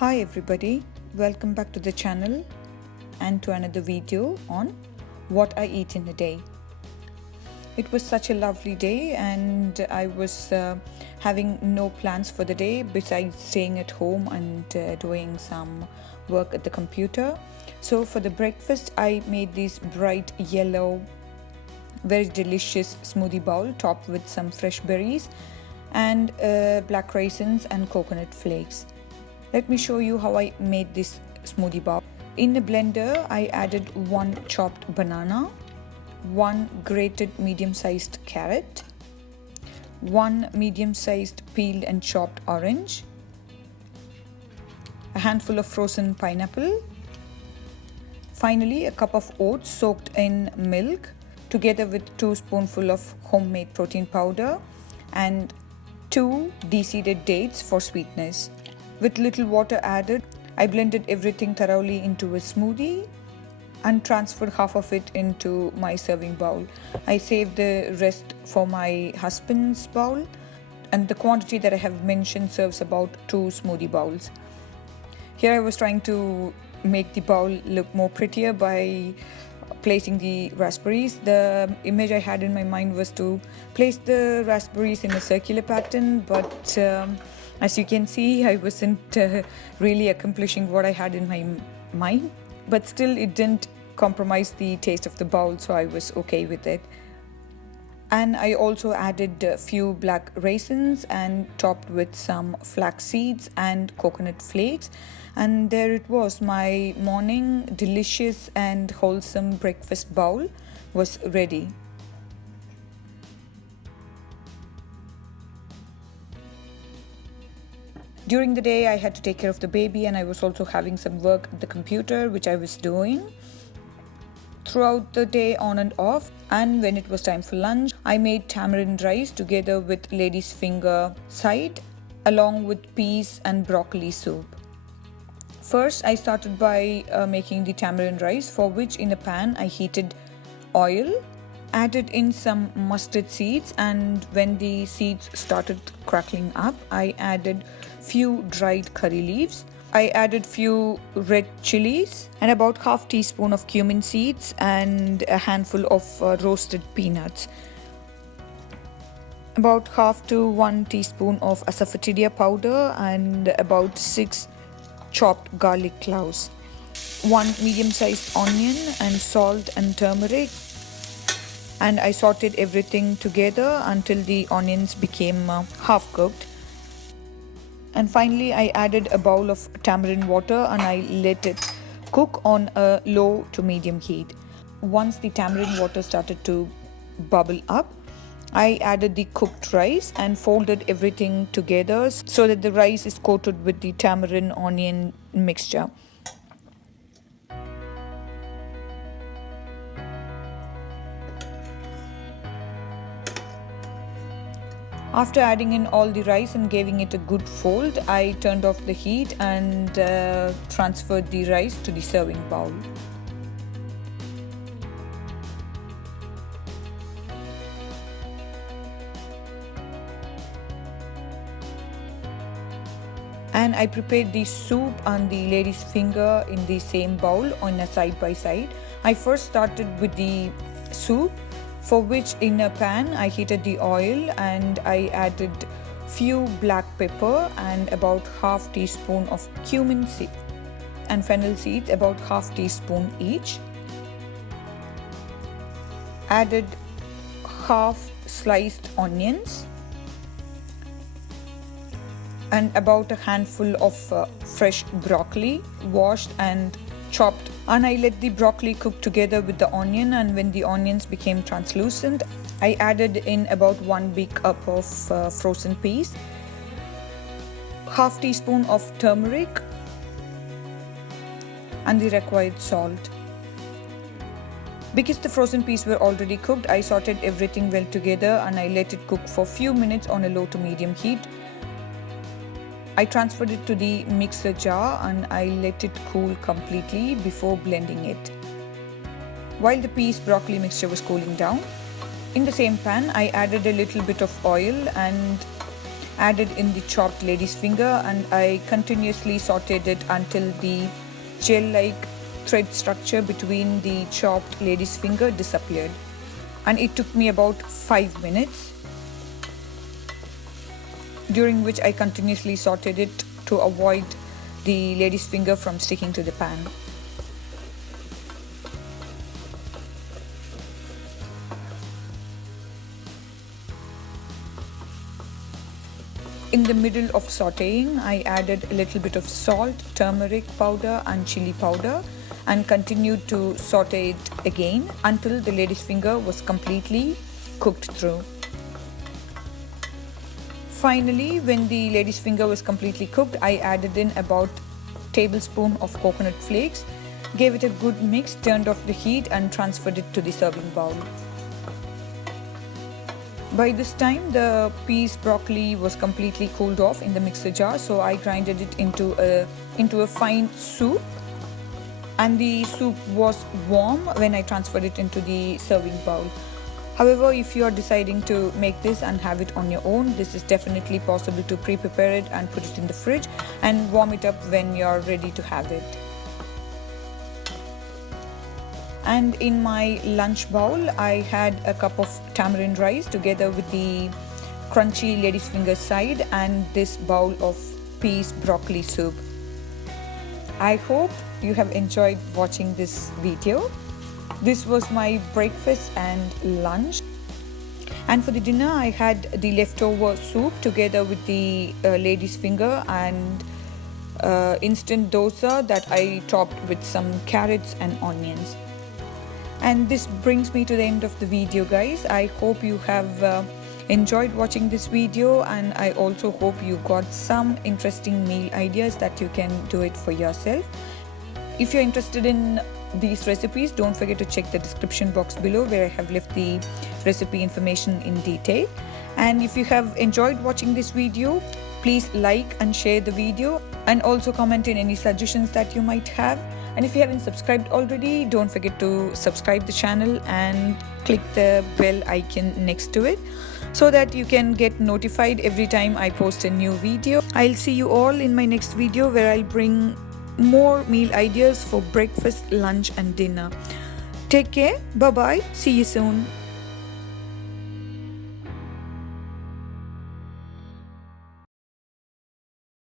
Hi everybody, welcome back to the channel and to another video on what I eat in a day. It was such a lovely day and I was having no plans for the day besides staying at home and doing some work at the computer. So for the breakfast I made this bright yellow, very delicious smoothie bowl topped with some fresh berries and black raisins and coconut flakes. Let me show you how I made this smoothie bowl. In the blender, I added 1 chopped banana, 1 grated medium-sized carrot, 1 medium-sized peeled and chopped orange, a handful of frozen pineapple, finally a cup of oats soaked in milk, together with 2 spoonfuls of homemade protein powder and 2 de-seeded dates for sweetness. With little water added, I blended everything thoroughly into a smoothie and transferred half of it into my serving bowl. I saved the rest for my husband's bowl, and the quantity that I have mentioned serves about 2 smoothie bowls. Here I was trying to make the bowl look more prettier by placing the raspberries. The image I had in my mind was to place the raspberries in a circular pattern, but as you can see, I wasn't really accomplishing what I had in my mind, but still it didn't compromise the taste of the bowl, so I was okay with it. And I also added a few black raisins and topped with some flax seeds and coconut flakes. And there it was, my morning delicious and wholesome breakfast bowl was ready. During the day, I had to take care of the baby and I was also having some work at the computer, which I was doing throughout the day on and off. And when it was time for lunch, I made tamarind rice together with lady's finger side, along with peas and broccoli soup. First, I started by making the tamarind rice, for which in a pan I heated oil, added in some mustard seeds, and when the seeds started crackling up, I added few dried curry leaves. I added few red chilies and about half teaspoon of cumin seeds and a handful of roasted peanuts. About half to 1 teaspoon of asafoetida powder and about 6 chopped garlic cloves. 1 medium-sized onion and salt and turmeric. And I sauteed everything together until the onions became half cooked. And finally I added a bowl of tamarind water and I let it cook on a low to medium heat. Once the tamarind water started to bubble up, I added the cooked rice and folded everything together so that the rice is coated with the tamarind onion mixture. After adding in all the rice and giving it a good fold, I turned off the heat and transferred the rice to the serving bowl. And I prepared the soup and the lady's finger in the same bowl on a side by side. I first started with the soup, for which in a pan I heated the oil and I added few black pepper and about half teaspoon of cumin seed and fennel seeds, about half teaspoon each. Added half sliced onions and about a handful of fresh broccoli, washed and chopped, and I let the broccoli cook together with the onion, and when the onions became translucent, I added in about 1 big cup of frozen peas, half teaspoon of turmeric and the required salt. Because the frozen peas were already cooked, I sauteed everything well together and I let it cook for a few minutes on a low to medium heat. I transferred it to the mixer jar and I let it cool completely before blending it. While the peas broccoli mixture was cooling down, in the same pan I added a little bit of oil and added in the chopped lady's finger, and I continuously sauteed it until the gel-like thread structure between the chopped lady's finger disappeared. And it took me about 5 minutes, during which I continuously sauteed it to avoid the lady's finger from sticking to the pan. In the middle of sauteing, I added a little bit of salt, turmeric powder and chili powder and continued to saute it again until the lady's finger was completely cooked through. Finally, when the lady's finger was completely cooked, I added in about a tablespoon of coconut flakes, gave it a good mix, turned off the heat and transferred it to the serving bowl. By this time, the peas broccoli was completely cooled off in the mixer jar, so I grinded it into a fine soup, and the soup was warm when I transferred it into the serving bowl. However, if you are deciding to make this and have it on your own, this is definitely possible to pre-prepare it and put it in the fridge and warm it up when you are ready to have it. And in my lunch bowl, I had a cup of tamarind rice together with the crunchy lady's finger side and this bowl of peas broccoli soup. I hope you have enjoyed watching this video. This was my breakfast and lunch. And for the dinner, I had the leftover soup together with the lady's finger and instant dosa that I topped with some carrots and onions. And this brings me to the end of the video, guys. I hope you have enjoyed watching this video, and I also hope you got some interesting meal ideas that you can do it for yourself. If you're interested in these recipes, don't forget to check the description box below where I have left the recipe information in detail. And if you have enjoyed watching this video, please like and share the video, and also comment in any suggestions that you might have. And if you haven't subscribed already, don't forget to subscribe the channel and click the bell icon next to it so that you can get notified every time I post a new video. I'll see you all in my next video where I'll bring more meal ideas for breakfast, lunch and dinner. Take care. Bye bye. See you soon.